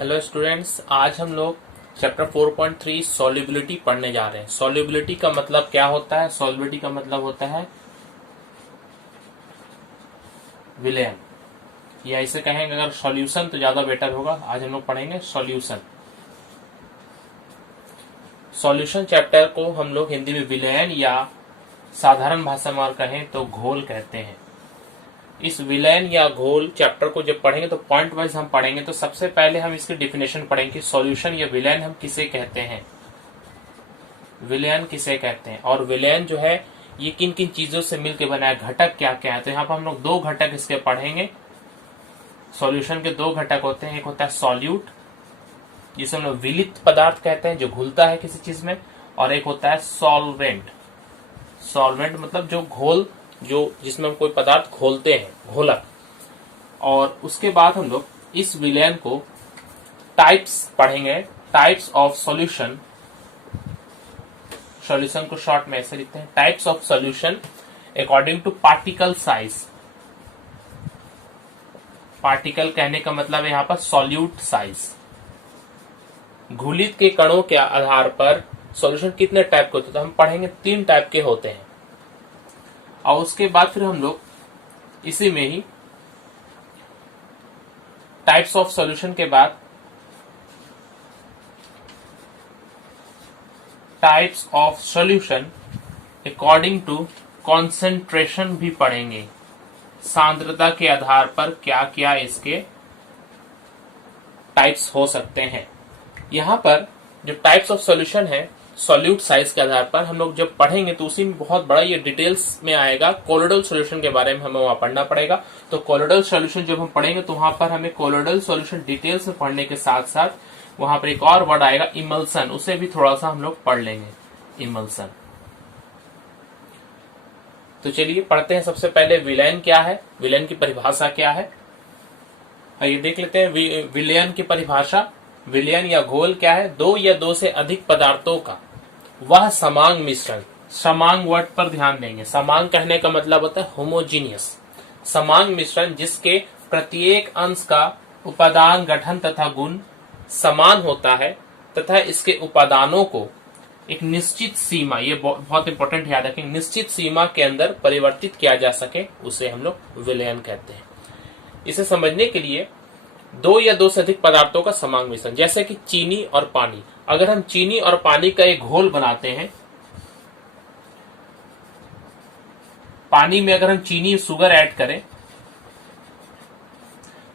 Hello students, आज हम लोग चैप्टर 4.3 सॉल्युबिलिटी पढ़ने जा रहे हैं। सॉल्युबिलिटी का मतलब क्या होता है? सॉल्युबिलिटी का मतलब होता है विलयन, या इसे कहेंगे अगर सॉल्यूशन तो ज्यादा बेटर होगा। आज हम लोग पढ़ेंगे सॉल्यूशन। सॉल्यूशन चैप्टर को हम लोग हिंदी में विलयन या साधारण भाषा में कहें तो घोल कहते हैं। इस विलयन या घोल चैप्टर को जब पढ़ेंगे तो पॉइंट वाइज हम पढ़ेंगे। तो सबसे पहले हम इसकी डिफिनेशन पढ़ेंगे कि सॉल्यूशन या विलयन हम किसे कहते हैं, विलयन किसे कहते हैं, और विलयन जो है ये किन किन चीजों से मिलकर बना है, घटक क्या क्या है। तो यहाँ पर हम लोग दो घटक इसके पढ़ेंगे। सॉल्यूशन के दो घटक होते हैं, एक होता है सॉल्यूट जिसे हम लोग विलित पदार्थ कहते हैं जो घुलता है किसी चीज में, और एक होता है सॉल्वेंट। सॉल्वेंट मतलब जो घोल, जो जिसमें हम कोई पदार्थ घोलते हैं, घोलक। और उसके बाद हम लोग इस विलयन को टाइप्स पढ़ेंगे, टाइप्स ऑफ सॉल्यूशन। सॉल्यूशन को शॉर्ट में ऐसे लिखते हैं, types of solution according to particle size. Particle कहने का मतलब है यहाँ पर सॉल्यूट साइज। घुलित के कणों के आधार पर सॉल्यूशन कितने टाइप के होते हैं, तो हम पढ़ेंगे 3 टाइप के होते हैं। और उसके बाद फिर हम लोग इसी में ही टाइप्स ऑफ सॉल्यूशन के बाद types of solution according to concentration भी पढ़ेंगे। सांद्रता के आधार पर क्या क्या इसके टाइप्स हो सकते हैं। यहां पर जो टाइप्स ऑफ सॉल्यूशन है सॉल्यूट साइज के आधार पर हम लोग जब पढ़ेंगे तो उसी में बहुत बड़ा ये डिटेल्स में आएगा। कोलोइडल सॉल्यूशन के बारे में हमें वहां पढ़ना पड़ेगा। तो कोलोइडल सॉल्यूशन जब हम पढ़ेंगे तो वहां पर हमें कोलोइडल सॉल्यूशन डिटेल्स में पढ़ने के साथ साथ वहां पर एक और वर्ड आएगा इमल्सन, उसे भी थोड़ा सा हम लोग पढ़ लेंगे, इमल्सन। तो चलिए पढ़ते हैं। सबसे पहले विलयन क्या है, विलयन की परिभाषा क्या है, आइए देख लेते हैं। विलयन की परिभाषा, विलयन या घोल क्या है? दो या दो से अधिक पदार्थों का वह समांग मिश्रण। समांग वर्ड पर ध्यान देंगे। समांग कहने का मतलब होता है होमोजीनियस। समांग मिश्रण जिसके प्रत्येक अंश का उपादान, गठन तथा गुण समान होता है तथा इसके उपादानों को एक निश्चित सीमा, ये बहुत इंपॉर्टेंट याद रखें, निश्चित सीमा के अंदर परिवर्तित किया जा सके, उसे हम लोग विलयन कहते हैं। इसे समझने के लिए दो या दो से अधिक पदार्थों का समांग मिश्रण, जैसे कि चीनी और पानी। अगर हम चीनी और पानी का एक घोल बनाते हैं, पानी में अगर हम चीनी शुगर ऐड करें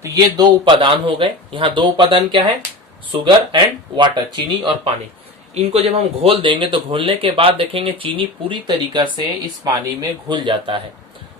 तो ये दो उपादान हो गए। यहां दो उपादान क्या है? शुगर एंड वाटर, चीनी और पानी। इनको जब हम घोल देंगे तो घोलने के बाद देखेंगे चीनी पूरी तरीके से इस पानी में घुल जाता है।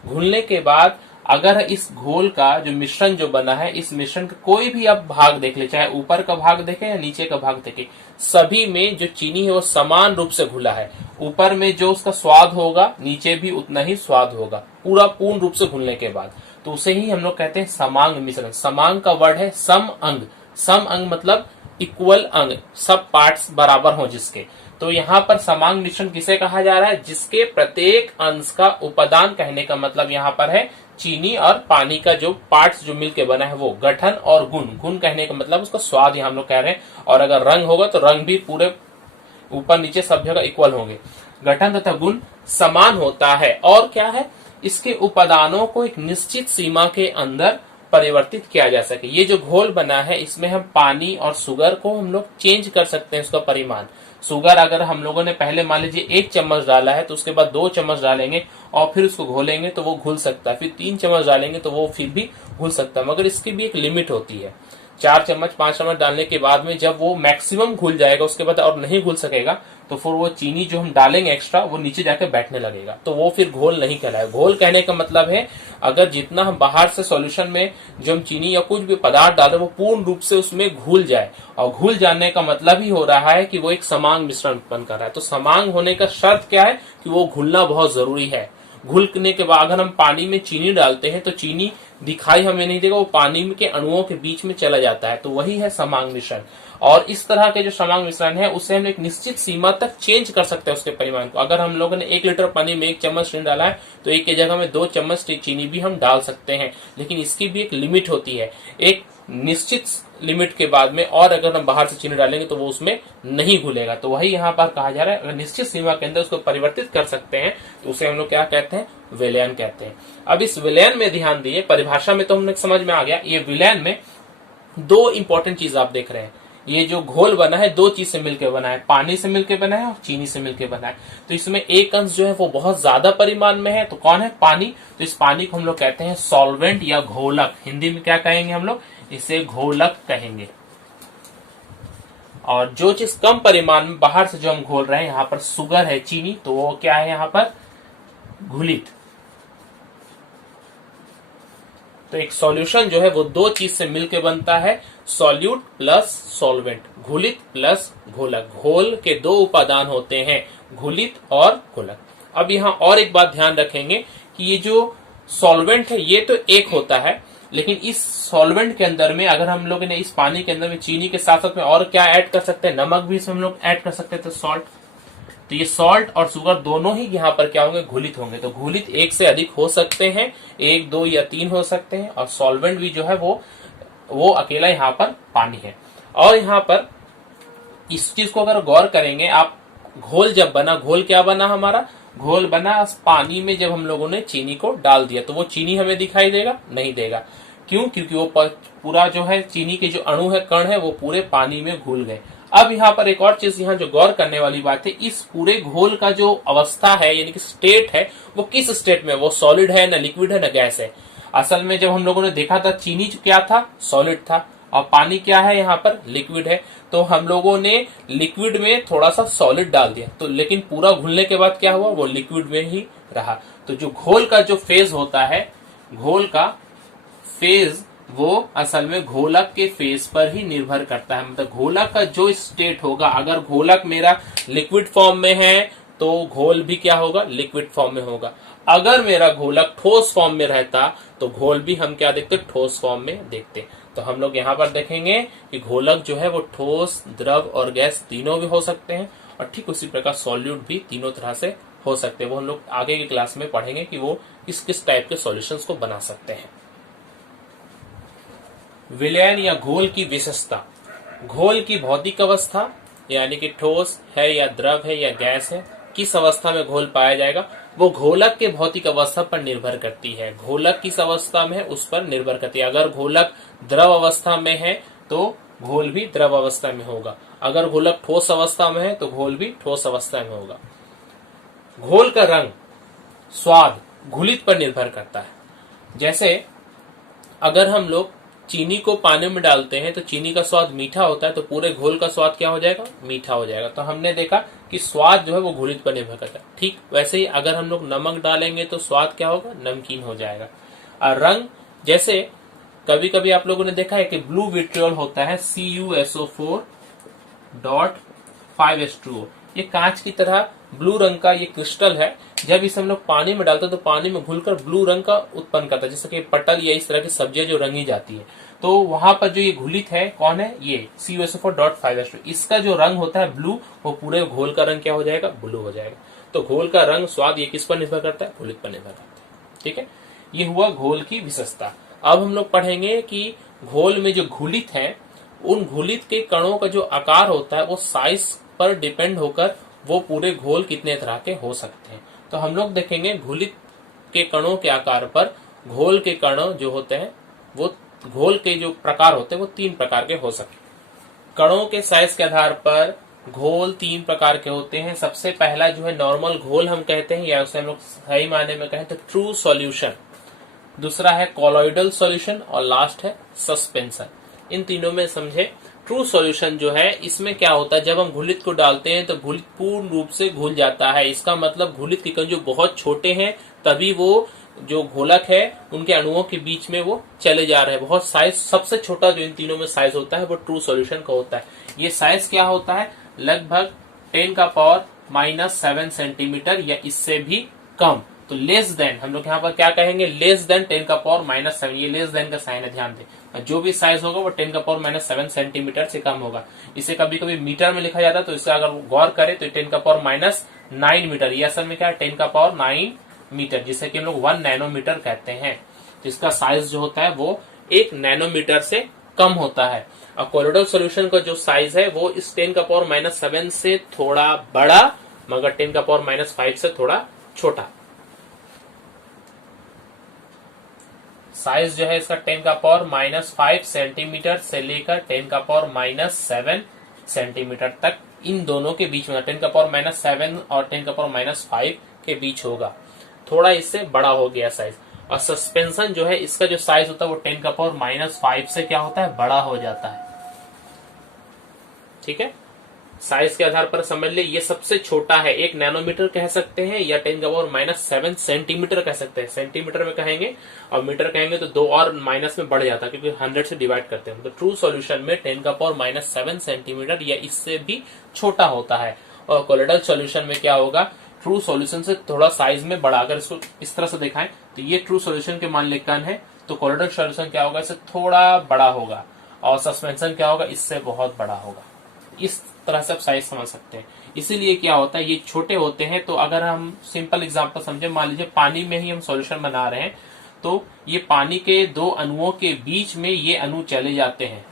घुलने के बाद अगर इस घोल का जो मिश्रण जो बना है, इस मिश्रण का कोई भी आप भाग देख ले, चाहे ऊपर का भाग देखें या नीचे का भाग देखें, सभी में जो चीनी है वो समान रूप से घुला है। ऊपर में जो उसका स्वाद होगा नीचे भी उतना ही स्वाद होगा, पूरा पूर्ण रूप से घुलने के बाद। तो उसे ही हम लोग कहते हैं समांग मिश्रण। समांग का वर्ड है सम अंग। सम अंग मतलब इक्वल अंग, सब पार्ट्स बराबर हो जिसके। तो यहाँ पर समांग मिश्रण किसे कहा जा रहा है? जिसके प्रत्येक अंश का उपादान कहने का मतलब यहाँ पर है चीनी और पानी का जो पार्ट्स जो मिलके बना है वो, गठन और गुण, गुण कहने का मतलब उसका स्वाद यहाँ हम लोग कह रहे हैं। और अगर रंग होगा तो रंग भी पूरे ऊपर नीचे सब जगह इक्वल होंगे। गठन तथा गुण समान होता है। और क्या है? इसके उपादानों को एक निश्चित सीमा के अंदर परिवर्तित किया जा सके। ये जो घोल बना है इसमें हम पानी और शुगर को हम लोग चेंज कर सकते हैं, उसका परिमाण। शुगर अगर हम लोगों ने पहले मान लीजिए 1 चम्मच डाला है तो उसके बाद 2 चम्मच डालेंगे और फिर उसको घोलेंगे तो वो घुल सकता है। फिर 3 चम्मच डालेंगे तो वो फिर भी घुल सकता है, मगर इसकी भी एक लिमिट होती है। 4 चम्मच 5 चम्मच डालने के बाद में जब वो मैक्सिमम घुल जाएगा, उसके बाद और नहीं घुल सकेगा, तो फिर वो चीनी जो हम डालेंगे एक्स्ट्रा वो नीचे जाकर बैठने लगेगा, तो वो फिर घोल नहीं कहलाएगा। घोल कहने का मतलब है अगर जितना हम बाहर से सॉल्यूशन में जो हम चीनी या कुछ भी पदार्थ डालें वो पूर्ण रूप से उसमें घुल जाए। और घुल जाने का मतलब ही हो रहा है कि वो एक समांग मिश्रण उत्पन्न कर रहा है। तो समांग होने का शर्त क्या है? कि वो घुलना बहुत जरूरी है। घुलने के बाद अगर हम पानी में चीनी डालते हैं तो चीनी दिखाई हमें नहीं देगा, वो पानी के अणुओं के बीच में चला जाता है, तो वही है समांग मिश्रण। और इस तरह के जो समांग मिश्रण है उसे हम एक निश्चित सीमा तक चेंज कर सकते हैं उसके परिमाण को। अगर हम लोगों ने 1 लीटर पानी में 1 चम्मच चीनी डाला है तो 1 की जगह में 2 चम्मच चीनी भी हम डाल सकते हैं, लेकिन इसकी भी एक लिमिट होती है। एक निश्चित लिमिट के बाद में और अगर हम बाहर से चीनी डालेंगे तो वो उसमें नहीं घुलेगा। तो वही यहाँ पर कहा जा रहा है, अगर निश्चित सीमा के अंदर उसको परिवर्तित कर सकते हैं तो उसे हम लोग क्या कहते हैं, विलयन कहते हैं। अब इस विलयन में ध्यान दिए, परिभाषा में तो हमने समझ में आ गया। ये विलयन में दो इंपॉर्टेंट चीज आप देख रहे हैं, ये जो घोल बना है दो चीज से मिलकर बना है, पानी से मिलकर बना है और चीनी से मिलकर बना है। तो इसमें एक अंश जो है वो बहुत ज्यादा परिमाण में है, तो कौन है, पानी। तो इस पानी को हम लोग कहते हैं सॉल्वेंट या घोलक। हिंदी में क्या कहेंगे हम लोग, इसे घोलक कहेंगे। और जो चीज कम परिमाण में बाहर से जो हम घोल रहे हैं, यहाँ पर शुगर है, चीनी, तो वो क्या है यहाँ पर, घुलित। तो एक सॉल्यूशन जो है वो दो चीज से मिलकर बनता है, सॉल्यूट प्लस सॉल्वेंट, घुलित प्लस घोलक। घोल के दो उपादान होते हैं, घुलित और घोलक। अब यहाँ और एक बात ध्यान रखेंगे कि ये जो सॉल्वेंट है ये तो एक होता है, लेकिन इस सॉल्वेंट के अंदर में अगर हम लोग ने इस पानी के अंदर में चीनी के साथ साथ में और क्या ऐड कर सकते हैं, नमक भी इसमें हम लोग ऐड कर सकते हैं, तो सॉल्ट। तो ये सॉल्ट और शुगर दोनों ही यहाँ पर क्या होंगे, घुलित होंगे। तो घुलित एक से अधिक हो सकते हैं, एक, दो या तीन हो सकते हैं, और सॉल्वेंट भी जो है वो अकेला यहाँ पर पानी है। और यहाँ पर इस चीज को अगर गौर करेंगे आप, घोल जब बना, घोल क्या बना हमारा, घोल बना पानी में जब हम लोगों ने चीनी को डाल दिया, तो वो चीनी हमें दिखाई देगा, नहीं देगा। क्यों, क्योंकि वो पूरा जो है चीनी के जो अणु है, कण है, वो पूरे पानी में घुल गए। अब यहाँ पर एक और चीज यहाँ जो गौर करने वाली बात है, इस पूरे घोल का जो अवस्था है यानी कि स्टेट है, वो किस स्टेट में, वो सॉलिड है, ना लिक्विड है, ना गैस है। असल में जब हम लोगों ने देखा था, चीनी क्या था, सॉलिड था, और पानी क्या है यहाँ पर, लिक्विड है। तो हम लोगों ने लिक्विड में थोड़ा सा सॉलिड डाल दिया, तो लेकिन पूरा घुलने के बाद क्या हुआ, वो लिक्विड में ही रहा। तो जो घोल का जो फेज होता है, घोल का फेज, वो असल में घोलक के फेज पर ही निर्भर करता है। मतलब घोलक का जो स्टेट होगा, अगर घोलक मेरा लिक्विड फॉर्म में है तो घोल भी क्या होगा, लिक्विड फॉर्म में होगा। अगर मेरा घोलक ठोस फॉर्म में रहता तो घोल भी हम क्या देखते, ठोस फॉर्म में देखते। तो हम लोग यहाँ पर देखेंगे कि घोलक जो है वो ठोस, द्रव और गैस तीनों भी हो सकते हैं, और ठीक उसी प्रकार सॉल्यूट भी तीनों तरह से हो सकते हैं। वो हम लोग आगे की क्लास में पढ़ेंगे कि वो किस किस टाइप के सॉल्यूशंस को बना सकते हैं। विलयन या घोल की विशेषता, घोल की भौतिक अवस्था यानी कि ठोस है या द्रव है या गैस है, किस अवस्था में घोल पाया जाएगा, वो घोलक के भौतिक अवस्था पर निर्भर करती है। घोलक किस अवस्था में है उस पर निर्भर करती है। अगर घोलक द्रव अवस्था में है तो घोल भी द्रव अवस्था में होगा, अगर घोलक ठोस अवस्था में है तो घोल भी ठोस अवस्था में होगा। घोल का रंग, स्वाद घुलित पर निर्भर करता है। जैसे अगर हम लोग चीनी को पानी में डालते हैं तो चीनी का स्वाद मीठा होता है, तो पूरे घोल का स्वाद क्या हो जाएगा, मीठा हो जाएगा। तो हमने देखा कि स्वाद जो है वो घुलित पर निर्भर करता है। ठीक वैसे ही अगर हम लोग नमक डालेंगे तो स्वाद क्या होगा, नमकीन हो जाएगा। और रंग, जैसे कभी कभी आप लोगों ने देखा है कि ब्लू विट्रियोल होता है, CuSO4.5H2O, ये कांच की तरह ब्लू रंग का ये क्रिस्टल है। जब इसे हम लोग पानी में डालते हैं तो पानी में घुलकर ब्लू रंग का उत्पन्न करता है, जैसे कि पटल या इस तरह की सब्जियां जो रंगी जाती है। तो वहां पर जो ये घुलित है कौन है, ये CuSO4.5H2O, इसका जो रंग होता है ब्लू, वो पूरे घोल का रंग क्या हो जाएगा, ब्लू हो जाएगा। तो घोल का रंग, स्वाद ये किस पर निर्भर करता है, घुलित पर निर्भर करता है। ठीक है, ये हुआ घोल की विशेषता। अब हम लोग पढ़ेंगे कि घोल में जो घुलित है, उन घुलित के कणों का जो आकार होता है वो साइज पर डिपेंड होकर वो पूरे घोल कितने तरह के हो सकते हैं। तो हम लोग देखेंगे घुलित के कणों के आकार पर घोल के कण जो होते हैं, वो घोल के जो प्रकार होते हैं वो 3 प्रकार के हो सकते हैं। कणों के साइज के आधार पर घोल 3 प्रकार के होते हैं। सबसे पहला जो है नॉर्मल घोल हम कहते हैं, या उसे हम लोग सही मायने में कहें तो ट्रू सॉल्यूशन। दूसरा है कॉलॉइडल सॉल्यूशन, और लास्ट है सस्पेंशन। इन तीनों में समझे, ट्रू सॉल्यूशन जो है, इसमें क्या होता है, जब हम घुलित को डालते हैं तो घुलित पूर्ण रूप से घुल जाता है। इसका मतलब घुलित के कण जो बहुत छोटे हैं, तभी वो जो घोलक है उनके अणुओं के बीच में वो चले जा रहे हैं। बहुत साइज, सबसे छोटा जो इन तीनों में साइज होता है वो ट्रू सॉल्यूशन का होता है। ये साइज क्या होता है, लगभग 10⁻⁻7 सेंटीमीटर या इससे भी कम। तो लेस देन, हम लोग यहाँ पर क्या कहेंगे, लेस देन 10⁻⁻7। ये लेस देन का साइन है, ध्यान दें। जो भी साइज होगा वो 10⁻⁻7 सेंटीमीटर से कम होगा। इसे कभी कभी मीटर में लिखा जाता है, तो इसे अगर गौर करें तो 10⁻⁹ मीटर, ये असल में क्या है, 10⁻9 मीटर, जिसे कि हम लोग 1 नैनोमीटर कहते हैं। तो इसका साइज जो होता है वो 1 नैनोमीटर से कम होता है। और कोलोइडल सॉल्यूशन का जो साइज है वो इस 10⁻⁻7 से थोड़ा बड़ा, मगर 10⁻⁻5 से थोड़ा छोटा। साइज जो है इसका 10⁻⁻5 सेंटीमीटर से लेकर 10⁻⁻7 सेंटीमीटर तक, इन दोनों के बीच में 10⁻⁻7 और 10⁻⁻5 के बीच होगा। थोड़ा इससे बड़ा हो गया साइज। और सस्पेंशन जो है इसका जो साइज होता है वो 10⁻⁻5 से क्या होता है, बड़ा हो जाता है। ठीक है, साइज के आधार पर समझ ले, ये सबसे छोटा है, 1 नैनोमीटर कह सकते हैं या 10⁻⁻7 सेंटीमीटर कह सकते हैं। सेंटीमीटर में कहेंगे और मीटर कहेंगे तो 2 और माइनस में बढ़ जाता है, क्योंकि 100 से डिवाइड करते हैं। तो ट्रू सॉल्यूशन में 10⁻⁻7 सेंटीमीटर या इससे भी छोटा होता है। और कोलोइडल सॉल्यूशन में क्या होगा, ट्रू सॉल्यूशन से थोड़ा साइज में बड़ा। अगर इसको इस तरह से दिखाएं तो ये ट्रू सॉल्यूशन के मान लें कण है, तो कोलोइडल सॉल्यूशन क्या होगा, इससे थोड़ा बड़ा होगा। और सस्पेंशन क्या होगा, इससे बहुत बड़ा होगा। इस तरह से आप साइज समझ सकते हैं। इसीलिए क्या होता है, ये छोटे होते हैं। तो अगर हम सिंपल एग्जांपल समझे, मान लीजिए पानी में ही हम सॉल्यूशन बना रहे हैं, तो ये पानी के दो अणुओं के बीच में ये अणु चले जाते हैं,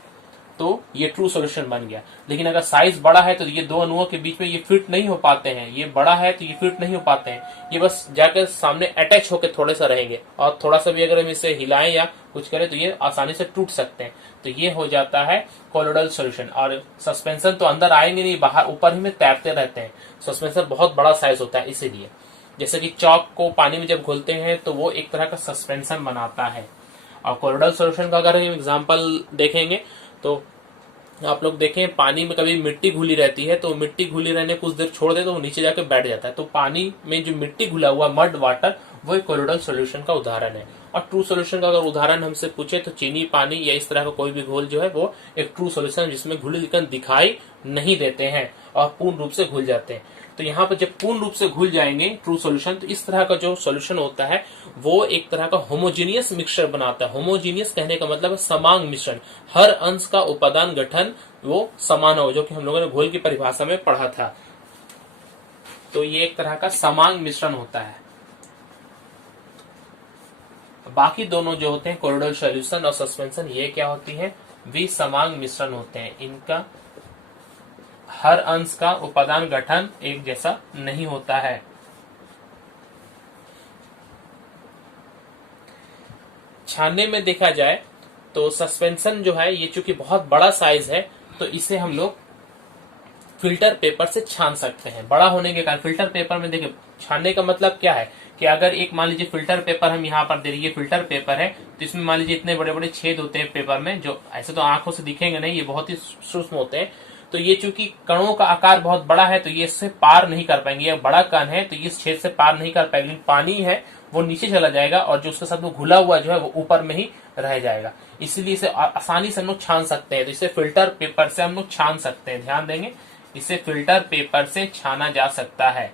तो ये ट्रू सॉल्यूशन बन गया। लेकिन अगर साइज बड़ा है तो ये दो अणुओं के बीच में ये फिट नहीं हो पाते हैं, ये बड़ा है तो ये फिट नहीं हो पाते हैं, ये बस जाकर सामने अटैच होकर थोड़े सा रहेंगे। और थोड़ा सा भी अगर हम इसे हिलाएं या कुछ करें तो ये आसानी से टूट सकते हैं। तो ये हो जाता है कोलोइडल सॉल्यूशन। और सस्पेंशन तो अंदर आएंगे नहीं, बाहर ऊपर ही में तैरते रहते हैं। सस्पेंशन बहुत बड़ा साइज होता है। इसीलिए जैसे कि चॉक को पानी में जब घोलते हैं तो वो एक तरह का सस्पेंशन बनाता है। और कोलोइडल सॉल्यूशन का अगर हम एग्जाम्पल देखेंगे तो आप लोग देखें, पानी में कभी मिट्टी घुली रहती है, तो मिट्टी घुली रहने कुछ देर छोड़ दे तो वो नीचे जाके बैठ जाता है। तो पानी में जो मिट्टी घुला हुआ मड वाटर, वो एक कोलोइडल सॉल्यूशन का उदाहरण है। और ट्रू सॉल्यूशन का अगर उदाहरण हमसे पूछे तो चीनी, पानी या इस तरह का कोई भी घोल जो है वो एक ट्रू सॉल्यूशन, जिसमें घुले कण दिखाई नहीं देते हैं और पूर्ण रूप से घुल जाते हैं। तो यहाँ पर जब पूर्ण रूप से घुल जाएंगे ट्रू सॉल्यूशन, तो इस तरह का जो सॉल्यूशन होता है वो एक तरह का होमोजीनियस मिक्सचर बनाता है। होमोजीनियस कहने का मतलब है समांग मिश्रण, हर अंश का उपादान गठन वो समान हो, जो कि हम लोगों ने घोल की परिभाषा में पढ़ा था। तो ये एक तरह का समांग मिश्रण होता है। बाकी दोनों जो होते हैं कोलोइडल सॉल्यूशन और सस्पेंशन, ये क्या होती है, विसमांग मिश्रण होते हैं। इनका हर अंश का उपादान गठन एक जैसा नहीं होता है। छानने में देखा जाए तो सस्पेंशन जो है ये चूंकि बहुत बड़ा साइज है, तो इसे हम लोग फिल्टर पेपर से छान सकते हैं। बड़ा होने के कारण फिल्टर पेपर में देखिए, छानने का मतलब क्या है कि अगर एक मान लीजिए फिल्टर पेपर हम यहाँ पर दे रही है, फिल्टर पेपर है, तो इसमें मान लीजिए इतने बड़े बड़े छेद होते हैं पेपर में, जो ऐसे तो आंखों से दिखेंगे नहीं, ये बहुत ही सूक्ष्म होते हैं। तो ये चूंकि कणों का आकार बहुत बड़ा है तो ये इससे पार नहीं कर पाएंगे। ये बड़ा कण है तो ये इस छेद से पार नहीं कर पाएंगे। पानी है वो नीचे चला जाएगा और जो उसके साथ वो घुला हुआ जो है वो ऊपर में ही रह जाएगा। इसलिए इसे आसानी से हम लोग छान सकते हैं। तो इसे फिल्टर पेपर से हम लोग छान सकते हैं। ध्यान देंगे, इसे फिल्टर पेपर से छाना जा सकता है।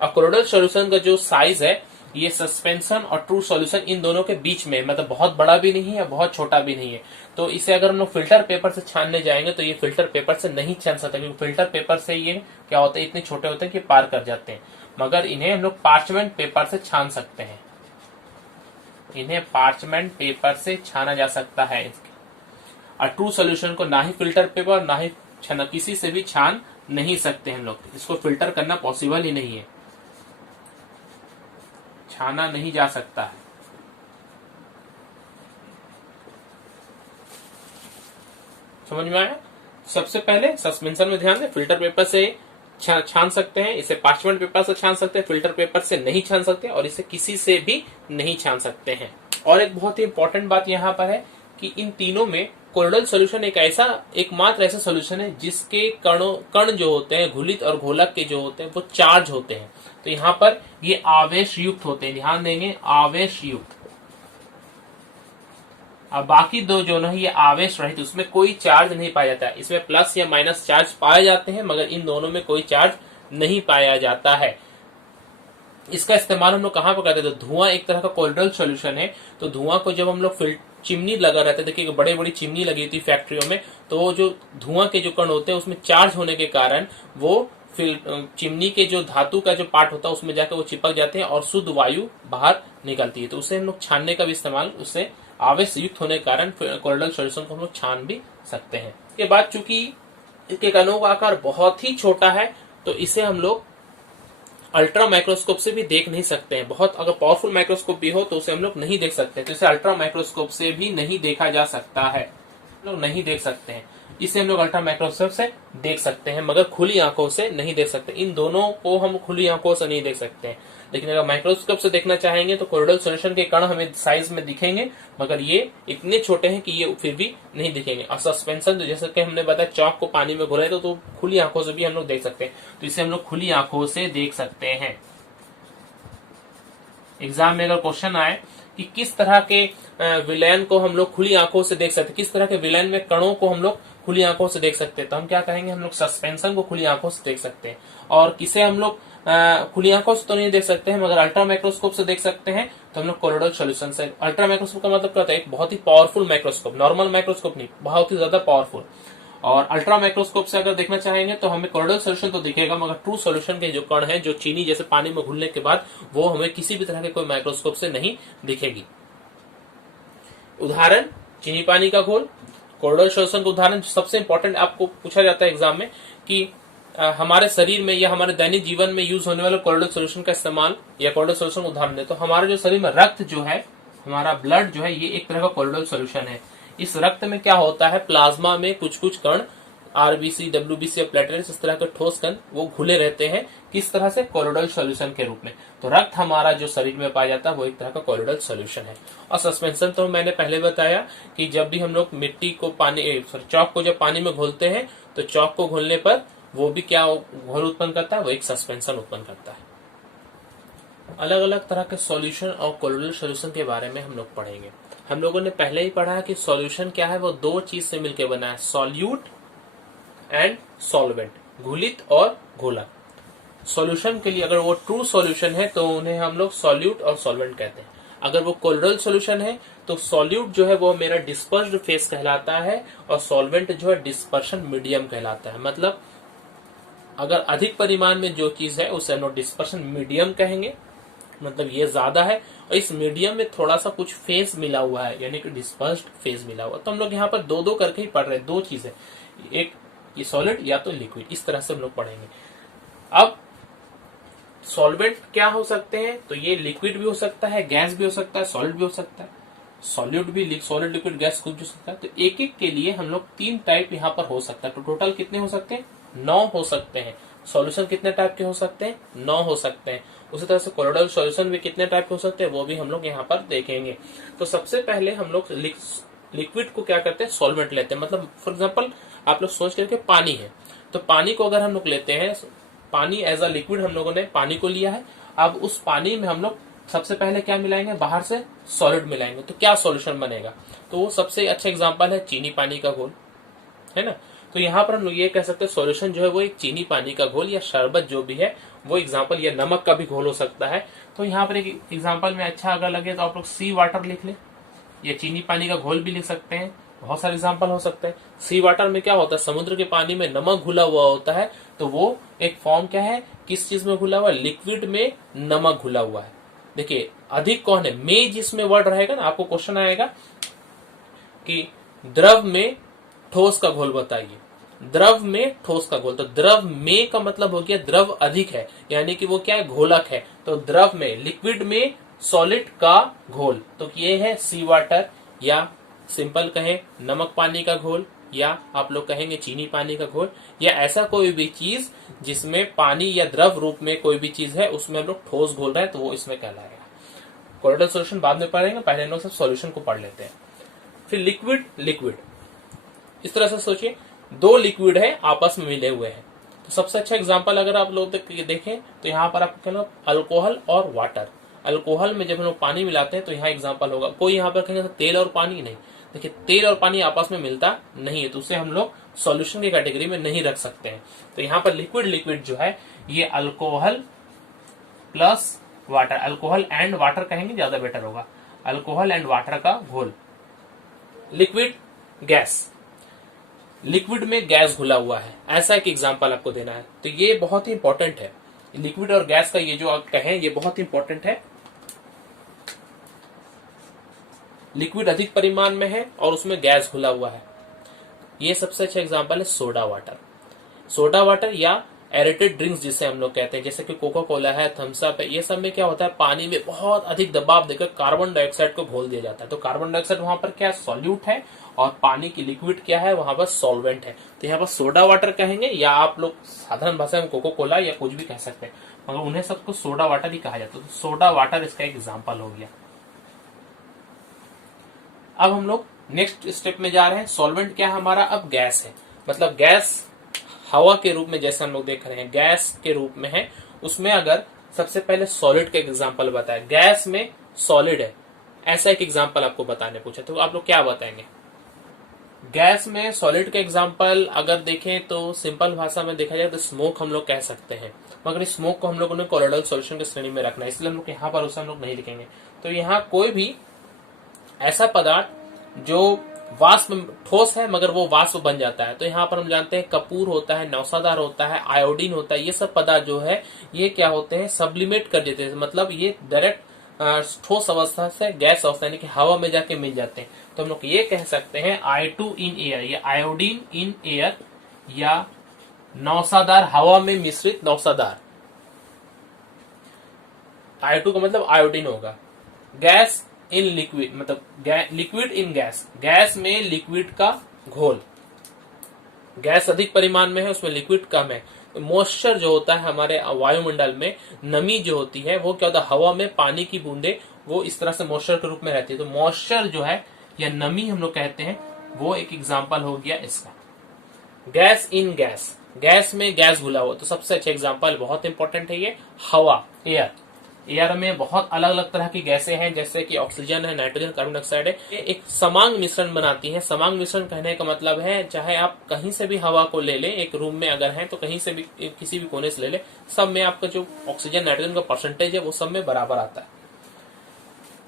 और कोलोइडल सॉल्यूशन का जो साइज है, ये सस्पेंशन और ट्रू सॉल्यूशन इन दोनों के बीच में, मतलब बहुत बड़ा भी नहीं है, बहुत छोटा भी नहीं है। तो इसे अगर हम लोग फिल्टर पेपर से छानने जाएंगे तो ये फिल्टर पेपर से नहीं छान सकते, क्योंकि फिल्टर पेपर से ये क्या होता है, इतने छोटे होते हैं कि पार कर जाते हैं। मगर इन्हें हम लोग पार्चमेंट पेपर से छान सकते हैं। इन्हें पार्चमेंट पेपर से छाना जा सकता है। और ट्रू सॉल्यूशन को ना ही फिल्टर पेपर ना ही छाना, किसी से भी छान नहीं सकते हम लोग। इसको फिल्टर करना पॉसिबल ही नहीं है, छाना नहीं जा सकता है। समझ में आया? सबसे पहले सस्पेंशन में ध्यान दें, फिल्टर पेपर से छान सकते हैं, इसे पार्चमेंट पेपर से छान सकते हैं, फिल्टर पेपर से नहीं छान सकते, और इसे किसी से भी नहीं छान सकते हैं। और एक बहुत ही इंपॉर्टेंट बात यहाँ पर है कि इन तीनों में कोलोइडल सॉल्यूशन एकमात्र ऐसा सॉल्यूशन है जिसके कण जो होते हैं, घुलित और घोलक के जो होते हैं, वो चार्ज होते हैं। तो यहाँ पर ये आवेश युक्त होते हैं। ध्यान देंगे, आवेश युक्त। अब बाकी दो जो है ये आवेश रहित, उसमें कोई चार्ज नहीं पाया जाता है। इसमें प्लस या माइनस चार्ज पाए जाते हैं, मगर इन दोनों में कोई चार्ज नहीं पाया जाता है। इसका इस्तेमाल हम लोग कहाँ पर करते हैं, तो धुआं एक तरह का कोलोइडल सॉल्यूशन है। तो धुआं को जब हम लोग चिमनी लगा रहता है, देखिए बड़ी बड़ी चिमनी लगी थी फैक्ट्रियों में, तो वो जो धुआं के जो कण होते हैं उसमें चार्ज होने के कारण वो चिमनी के जो धातु का जो पार्ट होता है उसमें जाकर वो चिपक जाते हैं और शुद्ध वायु बाहर निकलती है। तो उसे हम लोग छानने का भी इस्तेमाल उससे आवेश युक्त होने के कारण कोलोइडल सॉल्यूशन को हम लोग छान भी सकते हैं। इसके बाद चूंकि इसके कणों का आकार बहुत ही छोटा है तो इसे हम लोग अल्ट्रा माइक्रोस्कोप से भी देख नहीं सकते हैं। बहुत अगर पावरफुल माइक्रोस्कोप भी हो तो उसे हम लोग नहीं देख सकते, तो इसे अल्ट्रा माइक्रोस्कोप से भी नहीं देखा जा सकता है, हम लोग नहीं देख सकते हैं। इसे हम लोग अल्ट्रा माइक्रोस्कोप से देख सकते हैं मगर खुली आंखों से नहीं देख सकते। इन दोनों को हम खुली आंखों से नहीं देख सकते हैं, लेकिन अगर माइक्रोस्कोप से देखना चाहेंगे तो कोलोइडल सॉल्यूशन के कण हमें साइज में दिखेंगे मगर ये इतने छोटे हैं कि ये फिर भी नहीं दिखेंगे। और सस्पेंशन जो जैसे कि हमने बताया चौक को पानी में घोले तो खुली आंखों से भी हम लोग देख सकते हैं, तो इसे हम लोग खुली आंखों से देख सकते हैं। एग्जाम में अगर क्वेश्चन आए कि किस तरह के विलयन को हम लोग खुली आंखों से देख सकते हैं, किस तरह के विलयन में कणों को हम लोग खुली आंखों से देख सकते हैं, तो हम क्या कहेंगे, हम लोग सस्पेंशन को खुली आंखों से देख सकते हैं। और किसे हम लोग खुली आंखों से तो नहीं देख सकते हैं मगर अल्ट्रा माइक्रोस्कोप से देख सकते हैं, तो हम लोग कोलोइडल सॉल्यूशन से। अल्ट्रा माइक्रोस्कोप का मतलब क्या होता है, एक बहुत ही पावरफुल माइक्रोस्कोप, नॉर्मल माइक्रोस्कोप नहीं, बहुत ही ज्यादा पावरफुल। और अल्ट्रा माइक्रोस्कोप से अगर देखना चाहेंगे तो हमें कोलोइडल सॉल्यूशन तो दिखेगा मगर ट्रू सॉल्यूशन के जो कण है, जो चीनी जैसे पानी में घुलने के बाद, वो हमें किसी भी तरह के कोई माइक्रोस्कोप से नहीं दिखेगी। उदाहरण चीनी पानी का घोल, कोलोइडल सॉल्यूशन का उदाहरण सबसे इंपॉर्टेंट आपको पूछा जाता है एग्जाम में कि हमारे शरीर में या हमारे दैनिक जीवन में यूज होने वाले कोलोइडल सॉल्यूशन का इस्तेमाल या कोलोइडल सॉल्यूशन उदाहरण दे, तो हमारे जो शरीर में रक्त जो है, हमारा ब्लड जो है, ये एक तरह का कोलोइडल सॉल्यूशन है। इस रक्त में क्या होता है, प्लाज्मा में कुछ कुछ कण आरबीसी, डब्ल्यूबीसी या प्लेटलेट्स, इस तरह के ठोस कण वो घुले रहते हैं, किस तरह से, कोलोइडल सॉल्यूशन के रूप में। तो रक्त हमारा जो शरीर में पाया जाता है वो एक तरह का कोलोइडल सॉल्यूशन है। और सस्पेंशन तो मैंने पहले बताया कि जब भी हम लोग मिट्टी को पानी, चौक को जब पानी में घोलते हैं तो चौक को घोलने पर वो भी क्या घोल उत्पन्न करता है, वो एक सस्पेंशन उत्पन्न करता है। अलग अलग तरह के सॉल्यूशन और कोलोइडल सॉल्यूशन के बारे में हम लोग पढ़ेंगे। हम लोगों ने पहले ही पढ़ा है कि सॉल्यूशन क्या है, वो दो चीज से मिलकर बना है, सॉल्यूट एंड सॉल्वेंट, घुलित और घोलक। सॉल्यूशन के लिए अगर वो ट्रू सॉल्यूशन है तो उन्हें हम लोग सॉल्यूट और सॉल्वेंट कहते हैं। अगर वो कोलोइडल सॉल्यूशन है तो सॉल्यूट जो है वो मेरा डिस्पर्स्ड फेस कहलाता है और सॉल्वेंट जो है डिस्पर्शन मीडियम कहलाता है। मतलब अगर अधिक परिमाण में जो चीज है उसे हम लोग डिस्पर्शन मीडियम कहेंगे, मतलब ये ज्यादा है, और इस मीडियम में थोड़ा सा कुछ फेस मिला हुआ है, यानी कि डिस्पर्स्ड फेस मिला हुआ। तो हम लोग यहाँ पर दो दो करके ही पढ़ रहे हैं, दो चीजें, एक ये सॉलिड या तो लिक्विड, इस तरह से हम लोग पढ़ेंगे। अब सॉल्वेंट क्या हो सकते हैं, तो ये लिक्विड भी हो सकता है, गैस भी हो सकता है, सॉलिड भी हो सकता है, सॉलिड भी, सॉलिड, लिक्विड, गैस कुछ भी हो सकता है। तो एक एक के लिए हम लोग 3 टाइप यहाँ पर हो सकता है। तो टोटल कितने हो सकते हैं, 9 हो सकते हैं। सॉल्यूशन कितने टाइप के हो सकते हैं, 9 हो सकते हैं। उसी तरह से कोलोइडल सॉल्यूशन भी कितने टाइप के हो सकते हैं, वो भी हम लोग यहाँ पर देखेंगे। तो सबसे पहले हम लोग लिक्विड को क्या करते हैं, सॉल्वेंट लेते हैं। मतलब फॉर एग्जाम्पल आप लोग सोच करके पानी है, तो पानी को अगर हम लोग लेते हैं, पानी एज अ लिक्विड हम लोगों ने पानी को लिया है। अब उस पानी में हम लोग सबसे पहले क्या मिलाएंगे, बाहर से सॉलिड मिलाएंगे, तो क्या सॉल्यूशन बनेगा, तो वो सबसे अच्छा एग्जांपल है चीनी पानी का घोल, है ना। तो यहाँ पर हम लोग ये कह सकते हैं सॉल्यूशन जो है वो एक चीनी पानी का घोल या शरबत जो भी है वो एग्जांपल, या नमक का भी घोल हो सकता है। तो यहाँ पर एक एग्जांपल में अच्छा अगर लगे तो आप लोग सी वाटर लिख ले, या चीनी पानी का घोल भी लिख सकते हैं, बहुत सारे एग्जाम्पल हो सकते हैं। सी वाटर में क्या होता है, समुद्र के पानी में नमक घुला हुआ होता है, तो वो एक फॉर्म क्या है, किस चीज में घुला हुआ है, लिक्विड में नमक घुला हुआ है। देखिए अधिक कौन है, में जिसमें वर्ड रहेगा ना, आपको क्वेश्चन आएगा कि द्रव में ठोस का घोल बताइए, द्रव में ठोस का घोल, तो द्रव में का मतलब हो गया द्रव अधिक है, यानी कि वो क्या है, घोलक है। तो द्रव में, लिक्विड में सॉलिड का घोल, तो ये है सी वाटर, या सिंपल कहें नमक पानी का घोल, या आप लोग कहेंगे चीनी पानी का घोल, या ऐसा कोई भी चीज जिसमें पानी या द्रव रूप में कोई भी चीज है उसमें हम लोग ठोस घोल रहे हैं, तो वो इसमें कहलाएगा। कोलोइडल सॉल्यूशन बाद में पढ़ेंगे, पहले हम लोग सब सॉल्यूशन को पढ़ लेते हैं। फिर लिक्विड, लिक्विड इस तरह से सोचिए, दो लिक्विड है आपस में मिले हुए हैं। तो सबसे अच्छा एग्जांपल अगर आप लोग देखें तो यहाँ पर आपको कहना अल्कोहल और वाटर। अल्कोहल में जब हम लोग पानी मिलाते हैं तो यहाँ एग्जांपल होगा, कोई यहाँ पर कहेंगे तेल और पानी, नहीं। देखिए तेल और पानी आपस में मिलता नहीं है, तो उसे हम लोग सॉल्यूशन की कैटेगरी में नहीं रख सकते हैं। तो यहाँ पर लिक्विड, लिक्विड जो है ये alcohol plus water, alcohol and water कहेंगे ज्यादा बेटर होगा, अल्कोहल एंड वाटर का घोल। लिक्विड, गैस, लिक्विड में गैस घुला हुआ है, ऐसा एक एग्जांपल आपको देना है। तो ये बहुत ही इंपॉर्टेंट है, लिक्विड और गैस का ये जो आप कहें ये बहुत इंपॉर्टेंट है। लिक्विड अधिक परिमाण में है और उसमें गैस घुला हुआ है। ये सबसे अच्छा एग्जांपल है सोडा वाटर। सोडा वाटर या एरेटेड ड्रिंक्स जिसे हम लोग कहते हैं, जैसे कि कोका कोला है, थम्स अप है, ये सब में क्या होता है, पानी में बहुत अधिक दबाव देकर कार्बन डाइऑक्साइड को घोल दिया जाता है। तो कार्बन डाइऑक्साइड वहां पर क्या सॉल्यूट है और पानी की लिक्विड क्या है, वहां पर सॉल्वेंट है। तो यहाँ पर सोडा वाटर कहेंगे या आप लोग साधारण भाषा में कोका कोला या कुछ भी कह सकते हैं, मगर उन्हें सबको सोडा वाटर ही कहा जाता है। तो सोडा वाटर इसका एक एग्जाम्पल हो गया। अब हम लोग नेक्स्ट स्टेप में जा रहे हैं। सॉल्वेंट क्या है हमारा, अब गैस है, मतलब गैस हवा के रूप में, जैसे हम लोग देख रहे हैं गैस के रूप में है। उसमें अगर सबसे पहले सॉलिड का एग्जांपल बताया, गैस में सॉलिड है, ऐसा एक एग्जांपल आपको बताने पूछा, तो आप लोग क्या बताएंगे? गैस में सॉलिड का एग्जांपल अगर देखें तो सिंपल भाषा में देखा जाए तो स्मोक हम लोग कह सकते हैं, मगर इस स्मोक को हम लोगों ने कोलोइडल सॉल्यूशन की श्रेणी में रखना है, इसलिए हम लोग यहाँ पर उसे हम लोग नहीं लिखेंगे। तो यहाँ कोई भी ऐसा पदार्थ जो वाष्प ठोस है मगर वो वाष्प बन जाता है, तो यहाँ पर हम जानते हैं कपूर होता है, नौसादार होता है, आयोडीन होता है, ये सब पदार्थ जो है ये क्या होते हैं, सब्लिमेट कर देते हैं, मतलब ये डायरेक्ट ठोस अवस्था से गैस अवस्था यानी कि हवा में जाके मिल जाते हैं। तो हम लोग ये कह सकते हैं I2 इन एयर, या आयोडीन इन एयर, या नौसादार हवा में मिश्रित नौसादार। I2 का मतलब आयोडीन होगा। गैस इन लिक्विड, मतलब लिक्विड इन गैस, गैस में लिक्विड का घोल, गैस अधिक परिमाण में है उसमें लिक्विड कम है। मॉइस्चर जो होता है हमारे वायुमंडल में, नमी जो होती है वो क्या होता है, हवा में पानी की बूंदे वो इस तरह से मॉइस्चर के रूप में रहती है। तो मॉइस्चर जो है या नमी हम लोग कहते हैं, वो एक एग्जाम्पल हो गया इसका। गैस इन गैस, गैस में गैस घुला हुआ, तो सबसे अच्छा एग्जाम्पल बहुत इंपॉर्टेंट है ये हवा, एयर। एयर में बहुत अलग अलग तरह की गैसें हैं, जैसे कि ऑक्सीजन है, नाइट्रोजन, कार्बन डाइऑक्साइड है, ये एक समांग मिश्रण बनाती है। समांग मिश्रण कहने का मतलब है चाहे आप कहीं से भी हवा को ले लें, एक रूम में अगर है तो कहीं से भी किसी भी कोने से ले लें, सब में आपका जो ऑक्सीजन नाइट्रोजन का परसेंटेज है वो सब में बराबर आता है।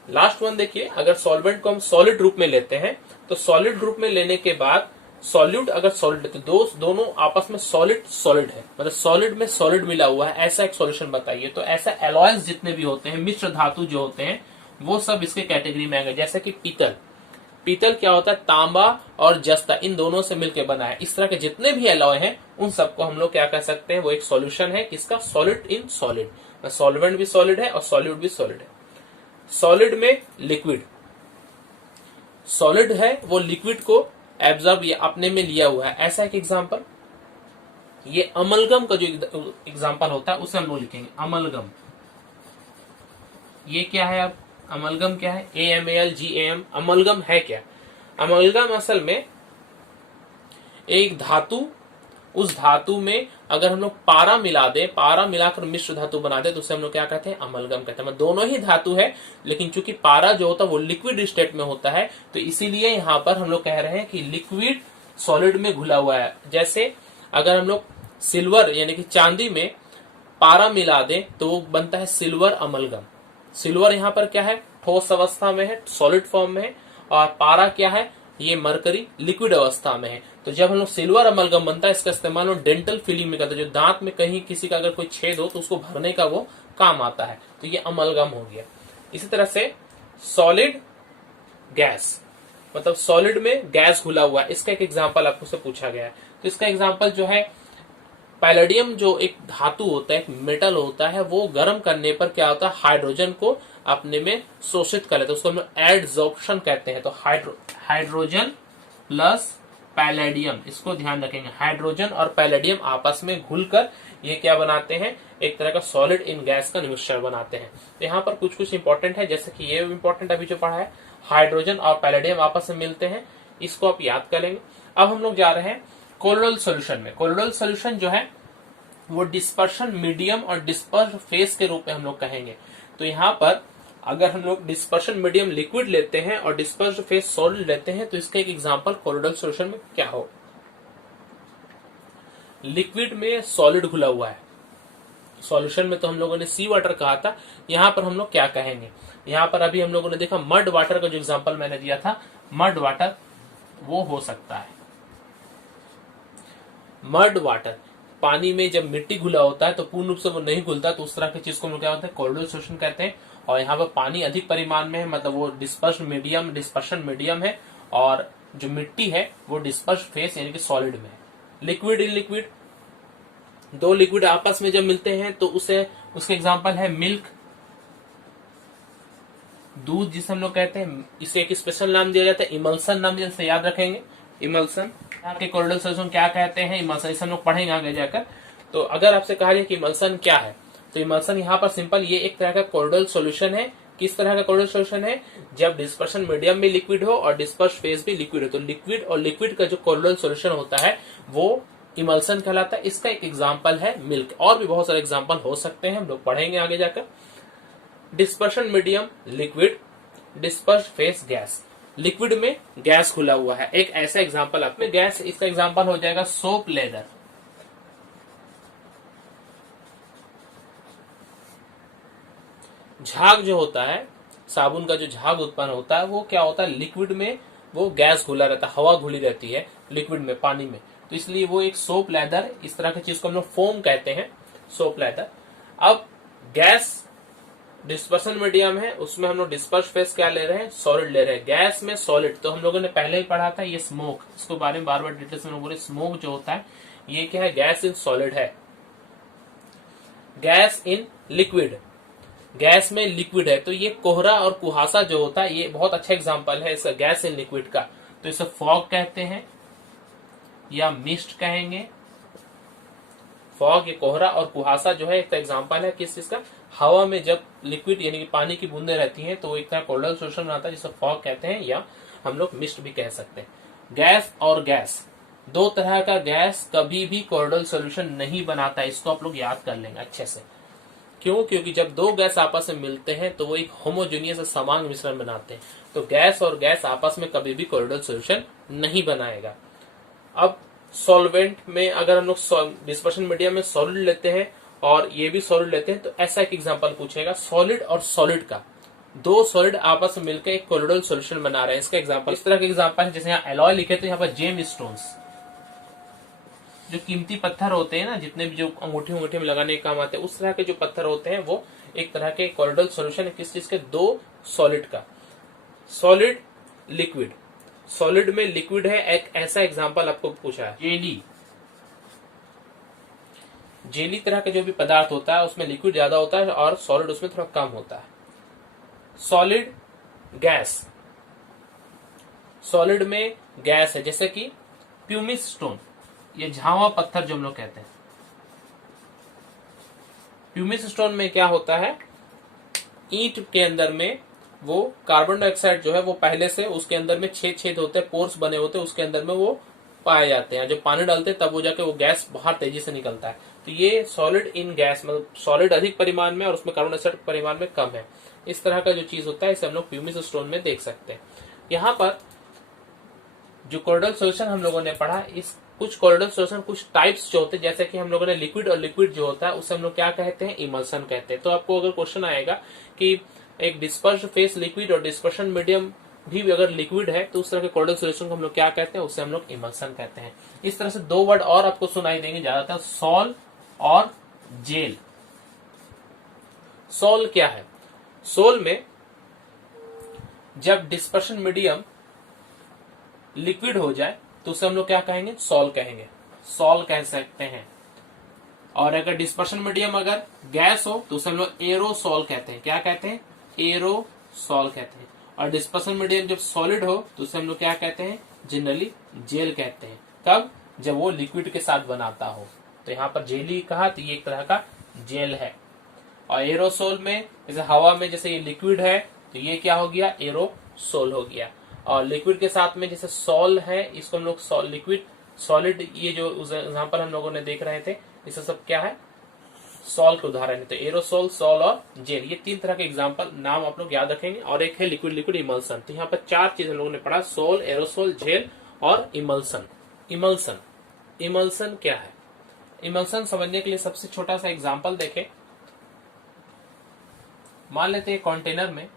लास्ट वन देखिए, अगर सॉल्वेंट को हम सॉलिड रूप में लेते हैं तो सॉलिड रूप में लेने के बाद सॉल्यूट अगर सॉलिड है तो दोनों आपस में सॉलिड सॉलिड है, मतलब सॉलिड में सॉलिड मिला हुआ है, ऐसा एक सॉल्यूशन बताइए। तो ऐसा एलॉयज जितने भी होते हैं, मिश्र धातु जो होते हैं, वो सब इसके कैटेगरी में आएंगे। जैसे कि पीतल, पीतल क्या होता है, तांबा और जस्ता इन दोनों से मिलकर बना है। इस तरह के जितने भी एलॉय हैं उन सबको हम लोग क्या कह सकते हैं, वो एक सॉल्यूशन है किसका, सॉलिड इन सॉलिड। सॉल्वेंट भी सॉलिड है और सॉल्यूट भी सॉलिड है। सॉलिड में लिक्विड, सॉलिड है वो लिक्विड को एब्जॉर्ब या अपने में लिया हुआ है, ऐसा एक एग्जांपल। ये अमलगम का जो एग्जांपल होता है उसे हम लोग लिखेंगे अमलगम। ये क्या है, अब अमलगम क्या है, AMALGAM, अमलगम है क्या? अमलगम असल में एक धातु, उस धातु में अगर हम लोग पारा मिला दें, पारा मिलाकर मिश्र धातु बना दे तो उसे हम लोग क्या कहते हैं, अमलगम कहते हैं। दोनों ही धातु है लेकिन चूंकि पारा जो होता है वो लिक्विड स्टेट में होता है, तो इसीलिए यहाँ पर हम लोग कह रहे हैं कि लिक्विड सॉलिड में घुला हुआ है। जैसे अगर हम लोग सिल्वर यानी कि चांदी में पारा मिला दें तो वो बनता है सिल्वर अमलगम। सिल्वर यहाँ पर क्या है, ठोस अवस्था में है, सॉलिड फॉर्म में है, और पारा क्या है, ये मरकरी लिक्विड अवस्था में है। तो जब हम लोग सिल्वर अमलगम बनता है, इसका इस्तेमाल हम डेंटल फिलिंग में करते हैं, जो दांत में कहीं किसी का अगर कोई छेद हो तो उसको भरने का वो काम आता है, तो ये अमलगम हो गया। इसी तरह से सॉलिड गैस, मतलब सॉलिड में गैस घुला हुआ है, इसका एक एग्जाम्पल आपको से पूछा गया है। तो इसका एग्जाम्पल जो है पैलेडियम, जो एक धातु होता है, एक मेटल होता है, वो गर्म करने पर क्या होता है, हाइड्रोजन को अपने में शोषित कर लेता है, उसको हम एडजॉर्प्शन कहते हैं। तो हाइड्रोजन प्लस पैलेडियम, इसको ध्यान रखेंगे, हाइड्रोजन और पैलेडियम आपस में घुलकर ये क्या बनाते हैं, एक तरह का सॉलिड इन गैस का मिक्सचर बनाते हैं। तो यहाँ पर कुछ कुछ इंपॉर्टेंट है, जैसे कि ये इंपॉर्टेंट अभी जो पढ़ा है, हाइड्रोजन और पैलेडियम आपस में मिलते हैं, इसको आप याद कर लेंगे। अब हम लोग जा रहे हैं कोलोइडल सॉल्यूशन में। कोलोइडल सॉल्यूशन जो है वो डिस्पर्शन मीडियम और डिस्पर्स फेस के रूप में हम लोग कहेंगे। तो यहाँ पर अगर हम लोग डिस्पर्शन मीडियम लिक्विड लेते हैं और डिस्पर्स फेस सॉलिड लेते हैं, तो इसका एक एग्जांपल कोलोइडल सॉल्यूशन में क्या हो, लिक्विड में सॉलिड घुला हुआ है, सॉल्यूशन में तो हम लोगों ने सी वाटर कहा था, यहाँ पर हम लोग क्या कहेंगे, यहाँ पर अभी हम लोगों ने देखा मड वाटर का जो एग्जांपल मैंने दिया था, मड वाटर वो हो सकता है। मड वाटर, पानी में जब मिट्टी घुला होता है तो पूर्ण रूप से वो नहीं घुलता, तो उस तरह की चीज को हम लोग क्या होता है, कोलोइडल सॉल्यूशन कहते हैं। और यहाँ पर पानी अधिक परिमाण में है, मतलब वो डिस्पर्शन मीडियम है, और जो मिट्टी है वो डिस्पर्स फेस यानी कि सॉलिड में है। लिक्विड इन लिक्विड, दो लिक्विड आपस में जब मिलते हैं तो उसके एग्जांपल है मिल्क, दूध जिसे हम लोग कहते हैं, इसे एक स्पेशल नाम दिया जाता है इमल्सन नाम, जैसे याद रखेंगे इमल्सन। यहाँ के कोलोइडल सॉल्यूशन क्या कहते हैं, इमल्सन, इसे हम लोग पढ़ेंगे आगे जाकर। तो अगर आपसे कहा जाए कि इमल्सन क्या है, तो इमल्सन यहाँ पर सिंपल ये एक तरह का कोलोइडल सॉल्यूशन है। किस तरह का कोलोइडल सॉल्यूशन है, जब डिस्पर्शन मीडियम भी लिक्विड हो और डिस्पर्स फेज भी लिक्विड हो, तो लिक्विड और लिक्विड का जो कोलोइडल सॉल्यूशन होता है वो इमल्सन कहलाता है। इसका एक एग्जांपल है मिल्क, और भी बहुत सारे एग्जांपल हो सकते हैं, हम लोग पढ़ेंगे आगे जाकर। Dispersion medium liquid, disperse phase gas, liquid में गैस खुला हुआ है, एक ऐसा एग्जांपल आप में गैस, इसका एग्जांपल हो जाएगा सोप लेदर। झाग जो होता है, साबुन का जो झाग उत्पन्न होता है वो क्या होता है, लिक्विड में वो गैस घुला रहता है, हवा घुली रहती है लिक्विड में, पानी में, तो इसलिए वो एक सोप लेदर, इस तरह की चीज को हम लोग फोम कहते हैं, सोप लेदर। अब गैस डिस्पर्शन मीडियम है, उसमें हम लोग डिस्पर्स फेस क्या ले रहे हैं, सॉलिड ले रहे हैं। गैस में सॉलिड तो हम लोगों ने पहले ही पढ़ा था, ये स्मोक, इसको बारे में बार बार डिटेल्स में बोले, स्मोक जो होता है ये क्या है, गैस इन सॉलिड है। गैस इन लिक्विड, गैस में लिक्विड है, तो ये कोहरा और कुहासा जो होता है ये बहुत अच्छा एग्जांपल है इसका, गैस इन लिक्विड का। तो इसे फॉग कहते हैं या मिस्ट कहेंगे। फॉग, ये कोहरा और कुहासा जो है एक एग्जांपल है किस चीज का, हवा में जब लिक्विड यानी कि पानी की बूंदें रहती हैं तो वो एक तरह कोलोइडल सॉल्यूशन बनाता है जिसे फॉग कहते हैं, या हम लोग मिस्ट भी कह सकते हैं। गैस और गैस, दो तरह का गैस कभी भी कोलोइडल सॉल्यूशन नहीं बनाता है, इसको आप लोग याद कर लेंगे अच्छे से। क्यों, क्योंकि जब दो गैस आपस में मिलते हैं तो वो एक होमोजेनियस समान मिश्रण बनाते हैं, तो गैस और गैस आपस में कभी भी कोलोइडल सॉल्यूशन नहीं बनाएगा। अब सॉल्वेंट में अगर हम लोग डिस्पर्शन मीडियम में सॉलिड लेते हैं और ये भी सॉलिड लेते हैं, तो ऐसा एक एग्जांपल पूछेगा, सॉलिड और सॉलिड का, दो सॉलिड आपस में मिलकर एक कोलोइडल सॉल्यूशन बना रहे हैं, इसका एग्जांपल, इस तरह के एग्जांपल है, जैसे यहाँ एलॉय लिखे थे, यहाँ पर जेम स्टोन्स, जो कीमती पत्थर होते हैं ना, जितने भी जो अंगूठी में लगाने के काम आते हैं, उस तरह के जो पत्थर होते हैं वो एक तरह के कोलोइडल सॉल्यूशन है, किस चीज के, दो सॉलिड का। सॉलिड लिक्विड, सॉलिड में लिक्विड है, एक ऐसा एग्जांपल आपको पूछा है, जेली, जेली तरह का जो भी पदार्थ होता है उसमें लिक्विड ज्यादा होता है और सॉलिड उसमें थोड़ा कम होता है। सॉलिड गैस, सॉलिड में गैस है, जैसे कि प्यूमिस स्टोन, ये झावा पत्थर जो हम लोग कहते हैं। प्यूमिस स्टोन में क्या होता है, ईंट के अंदर में वो कार्बन डाइऑक्साइड जो है वो पहले से उसके अंदर में छेद होते हैं, पोर्स बने होते हैं, उसके अंदर में वो पाए जाते हैं, जब पानी डालते हैं तब वो जाके वो गैस बाहर तेजी से निकलता है। तो ये सॉलिड इन गैस, मतलब सॉलिड अधिक परिमाण में और उसमें कार्बन डाइऑक्साइड परिमाण में कम है, इस तरह का जो चीज होता है इसे हम लोग प्यूमिस स्टोन में देख सकते हैं। यहाँ पर जो कोलोइडल सॉल्यूशन हम लोगों ने पढ़ा, इस कुछ कोलोइडल सॉल्यूशन कुछ टाइप्स जो होते हैं, जैसे कि हम लोगों ने लिक्विड और लिक्विड जो होता है उसे हम लोग क्या कहते हैं, इमल्सन कहते हैं। तो आपको अगर क्वेश्चन आएगा कि एक डिस्पर्स फेस लिक्विड और डिस्पर्शन मीडियम भी अगर लिक्विड है तो उस तरह के कोलोइडल सॉल्यूशन को हम लोग क्या कहते हैं, उससे हम लोग इमल्सन कहते हैं। इस तरह से दो वर्ड और आपको सुनाई देंगे ज्यादातर, सॉल और जेल। सॉल क्या है, सोल में जब डिस्पर्शन मीडियम लिक्विड हो जाए तो उसे हम लोग क्या कहेंगे, सॉल कहेंगे, सॉल कह सकते हैं। और अगर डिस्पर्शन मीडियम अगर गैस हो तो उसे हम लोग एरोसॉल कहते हैं, क्या कहते हैं, एरोसॉल कहते हैं। और डिस्पर्शन मीडियम जब सॉलिड हो तो उसे हम लोग क्या कहते हैं, जनरली जेल कहते हैं। कब, जब वो लिक्विड के साथ बनाता हो, तो यहाँ पर जेली कहा तो ये एक तरह का जेल है। और एरोसोल में जैसे हवा में जैसे ये लिक्विड है तो ये क्या हो गया, एरोसोल हो गया। और लिक्विड के साथ में जैसे सॉल है, इसको हम लोग लिक्विड सॉलिड, ये जो एग्जांपल हम लोगों ने देख रहे थे इसे सब क्या है, सॉल के उदाहरण है। तो एरोसोल, सॉल और जेल, ये तीन तरह के एग्जांपल नाम आप लोग याद रखेंगे। और एक है लिक्विड लिक्विड इमल्सन। तो यहाँ पर चार चीज हम लोगों ने पढ़ा, सॉल, एरोसोल, जेल और इमल्सन। इमल्सन, इमल्सन क्या है, इमल्सन समझने के लिए सबसे छोटा सा एग्जांपल देखें। मान लेते हैं कंटेनर में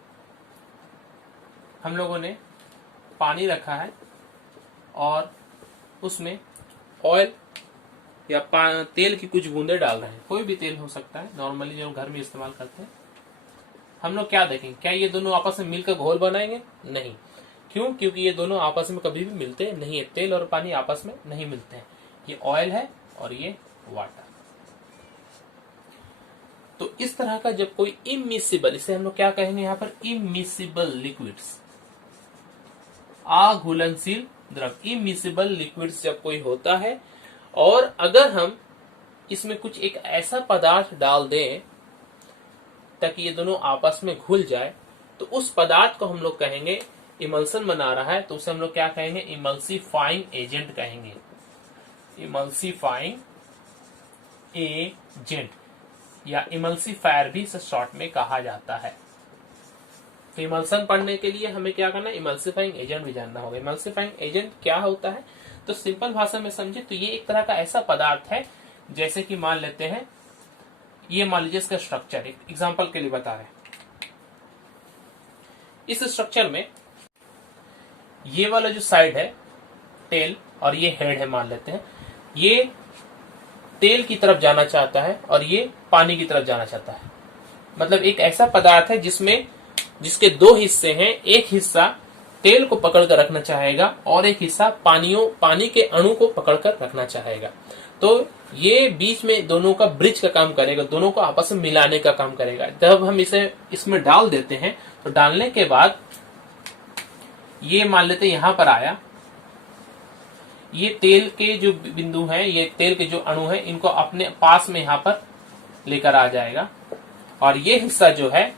हम लोगों ने पानी रखा है और उसमें ऑयल या तेल की कुछ बूंदे डाल रहे हैं, कोई भी तेल हो सकता है, नॉर्मली जो घर में इस्तेमाल करते हैं। हम लोग क्या देखेंगे, क्या ये दोनों आपस में मिलकर घोल बनाएंगे? नहीं। क्यों? क्योंकि ये दोनों आपस में कभी भी मिलते नहीं है, तेल और पानी आपस में नहीं मिलते हैं। ये ऑयल है और ये वाटर। तो इस तरह का जब कोई इमिसिबल, इसे हम लोग क्या कहेंगे यहाँ पर, इमिसिबल लिक्विड्स, अघुलनशील द्रव, इमिसिबल लिक्विड्स जब कोई होता है, और अगर हम इसमें कुछ एक ऐसा पदार्थ डाल दें ताकि ये दोनों आपस में घुल जाए, तो उस पदार्थ को हम लोग कहेंगे, इमल्सन बना रहा है तो उसे हम लोग क्या कहेंगे, इमल्सीफाइंग एजेंट कहेंगे। इमल्सीफाइंग एजेंट या इमल्सीफायर भी इसे शॉर्ट में कहा जाता है। तो इमल्सन पढ़ने के लिए हमें क्या करना है, इमल्सीफाइंग एजेंट भी जानना होगा। इमल्सीफाइंग एजेंट क्या होता है, तो सिंपल भाषा में समझे तो ये एक तरह का ऐसा पदार्थ है, जैसे कि मान लेते हैं, ये मान लीजिए इसका स्ट्रक्चर एक एग्जांपल के लिए बता रहे हैं। इस स्ट्रक्चर में ये वाला जो साइड है टेल और ये हेड है मान लेते हैं, ये तेल की तरफ जाना चाहता है और ये पानी की तरफ जाना चाहता है। मतलब एक ऐसा पदार्थ है जिसके दो हिस्से हैं, एक हिस्सा तेल को पकड़ कर रखना चाहेगा और एक हिस्सा पानी के अणु को पकड़ कर रखना चाहेगा। तो ये बीच में दोनों का ब्रिज का काम करेगा, दोनों को आपस में मिलाने का काम करेगा। जब हम इसे इसमें डाल देते हैं तो डालने के बाद ये मान लेते हैं यहां पर आया, ये तेल के जो बिंदु हैं, ये तेल के जो अणु हैं, इनको अपने पास में यहां पर लेकर आ जाएगा, और ये हिस्सा जो है,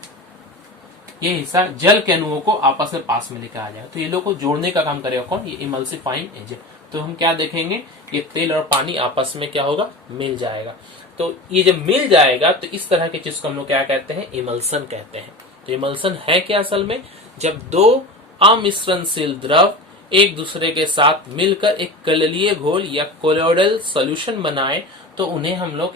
ये हिस्सा जल के अणुओं को आपस में पास में लेकर आ जाएगा। तो ये लोग को जोड़ने का काम करेगा कौन, ये इमल्सिफाइंग एजेंट। तो हम क्या देखेंगे, ये तेल और पानी आपस में क्या होगा, मिल जाएगा। तो ये जब मिल जाएगा तो इस तरह की चीज को हम लोग क्या कहते हैं, इमल्सन कहते हैं। तो इमल्सन है क्या असल में, जब दो अमिश्रणशील द्रव एक दूसरे के साथ मिलकर एक कललीय घोल या कोलोइडल सॉल्यूशन बनाए तो उन्हें हम लोग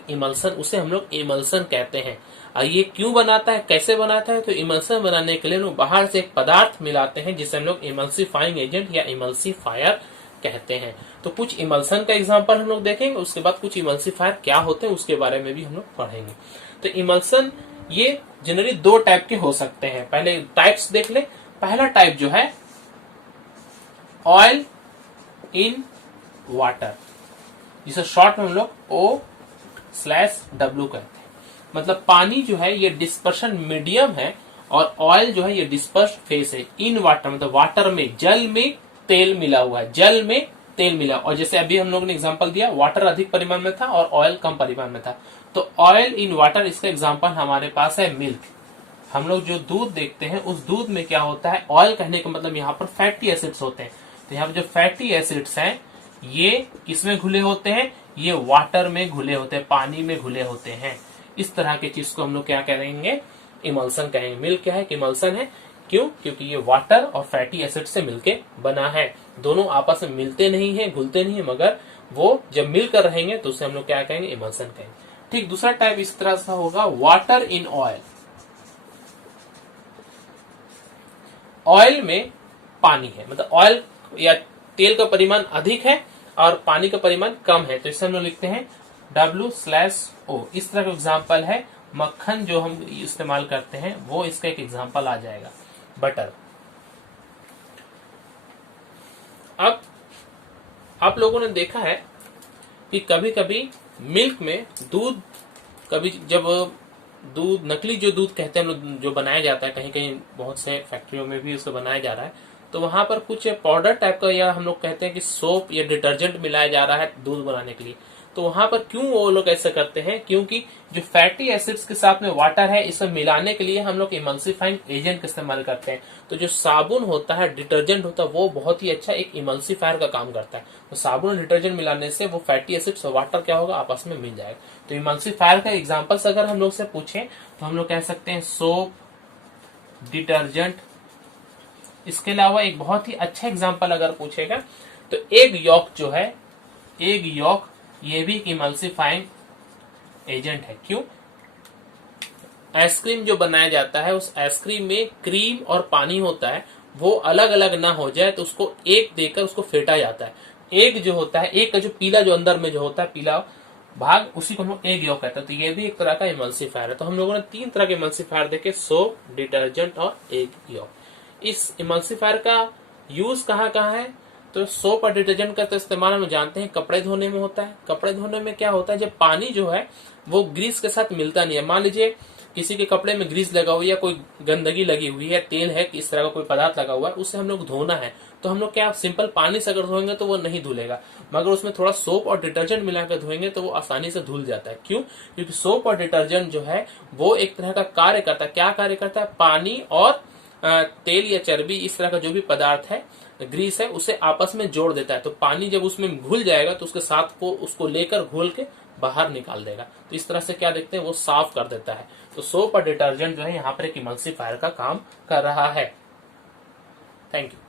उसे हम लोग इमल्सन कहते हैं। और ये क्यों बनाता है, कैसे बनाता है, तो इमल्सन बनाने के लिए लोग बाहर से एक पदार्थ मिलाते हैं जिसे हम लोग इमल्सीफाइंग एजेंट या इमल्सीफायर कहते हैं। तो कुछ इमल्सन का एग्जांपल हम लोग देखेंगे, उसके बाद कुछ इमल्सीफायर क्या होते हैं उसके बारे में भी हम लोग पढ़ेंगे। तो इमल्सन ये जनरली दो टाइप के हो सकते हैं। पहले टाइप्स देख ले। पहला टाइप जो है ऑयल इन वाटर, जिसे शॉर्ट में हम लोग O/W कहते हैं। मतलब पानी जो है ये डिस्पर्शन मीडियम है और ऑयल जो है ये डिस्पर्स फेस है। इन वाटर मतलब वाटर में, जल में तेल मिला हुआ है, जल में तेल मिला। और जैसे अभी हम लोगों ने एग्जांपल दिया, वाटर अधिक परिमाण में था और ऑयल कम परिमाण में था। तो ऑयल इन वाटर, इसका एग्जांपल हमारे पास है मिल्क। हम लोग जो दूध देखते हैं उस दूध में क्या होता है, ऑयल कहने का मतलब यहाँ पर फैटी एसिड्स होते हैं। तो यहाँ पर जो फैटी एसिड्स हैं ये किसमें घुले होते हैं, ये वाटर में घुले होते हैं, पानी में घुले होते हैं। इस तरह की चीज को हम लोग क्या कहेंगे, इमल्सन कहेंगे। मिल्क क्या है, इमल्सन है। क्यों? क्योंकि ये वाटर और फैटी एसिड से मिलके बना है। दोनों आपस में मिलते नहीं है, घुलते नहीं है, मगर वो जब मिलकर रहेंगे तो उसे हम लोग क्या कहेंगे, इमल्सन कहेंगे। ठीक, दूसरा टाइप इस तरह से होगा, वाटर इन ऑयल। ऑयल में पानी है, मतलब ऑयल या तेल का परिमाण अधिक है और पानी का परिमाण कम है, तो इसे हम लोग लिखते हैं W/O। इस तरह का एग्जाम्पल है मक्खन जो हम इस्तेमाल करते हैं, वो इसका एक एग्जाम्पल आ जाएगा, बटर। अब आप लोगों ने देखा है कि कभी कभी मिल्क में दूध, कभी जब दूध, नकली जो दूध कहते हैं हम लोग, जो बनाया जाता है, कहीं कहीं बहुत से फैक्ट्रियों में भी उसको बनाया जा रहा है, तो वहां पर कुछ पाउडर टाइप का, या हम लोग कहते हैं कि सोप या डिटर्जेंट मिलाया जा रहा है दूध बनाने के लिए। तो वहां पर क्यों वो लोग ऐसा करते हैं, क्योंकि जो फैटी एसिड्स के साथ में वाटर है, इसे मिलाने के लिए हम लोग इमल्सीफाइंग एजेंट का इस्तेमाल करते हैं। तो जो साबुन होता है, डिटर्जेंट होता है, वो बहुत ही अच्छा एक इमल्सीफायर का काम करता है। तो साबुन और डिटर्जेंट मिलाने से वो फैटी एसिड्स और वाटर क्या होगा, आपस में मिल जाएगा। तो इमल्सीफायर का एग्जाम्पल्स अगर हम लोग से पूछे तो हम लोग कह सकते हैं सोप, डिटर्जेंट। इसके अलावा एक बहुत ही अच्छा एग्जाम्पल अगर पूछेगा तो एग यॉक जो है, एग यॉक, ये भी एक इमल्सीफाइंग एजेंट है। क्यों? आइसक्रीम जो बनाया जाता है, उस आइसक्रीम में क्रीम और पानी होता है, वो अलग अलग ना हो जाए तो उसको एक देकर उसको फेंटा जाता है। एग जो होता है, एग का जो पीला जो अंदर में जो होता है, पीला, भाग, उसी को हम लोग एग यॉक कहते हैं। तो ये भी एक तरह का इमल्सिफायर है। तो हम लोगों ने 3 तरह के इमल्सिफायर देखे, सोप, डिटर्जेंट और एग यॉक। इस इमल्सिफायर का यूज कहाँ कहाँ है? तो सोप और डिटर्जेंट का तो इस्तेमाल हम जानते हैं कपड़े धोने में होता है। कपड़े धोने में क्या होता है, जब पानी जो है वो ग्रीस के साथ मिलता नहीं है। मान लीजिए किसी के कपड़े में ग्रीस लगा हुआ है या कोई गंदगी लगी हुई है, तेल है, इस तरह का कोई पदार्थ लगा हुआ है, उससे हम लोग धोना है, तो हम लोग क्या सिंपल पानी से अगर धोएंगे तो वो नहीं धुलेगा, मगर उसमें थोड़ा सोप और डिटर्जेंट मिलाकर धोएंगे तो वो आसानी से धुल जाता है। क्यों? क्योंकि सोप और डिटर्जेंट जो है वो एक तरह का कार्य करता है। क्या कार्य करता है? पानी और तेल या चर्बी, इस तरह का जो भी पदार्थ है, ग्रीस है, उसे आपस में जोड़ देता है। तो पानी जब उसमें घुल जाएगा तो उसके साथ को उसको लेकर घोल के बाहर निकाल देगा। तो इस तरह से क्या देखते हैं, वो साफ कर देता है। तो सोप और डिटर्जेंट जो है यहाँ पर एक इमल्सिफायर का काम कर रहा है। Thank you.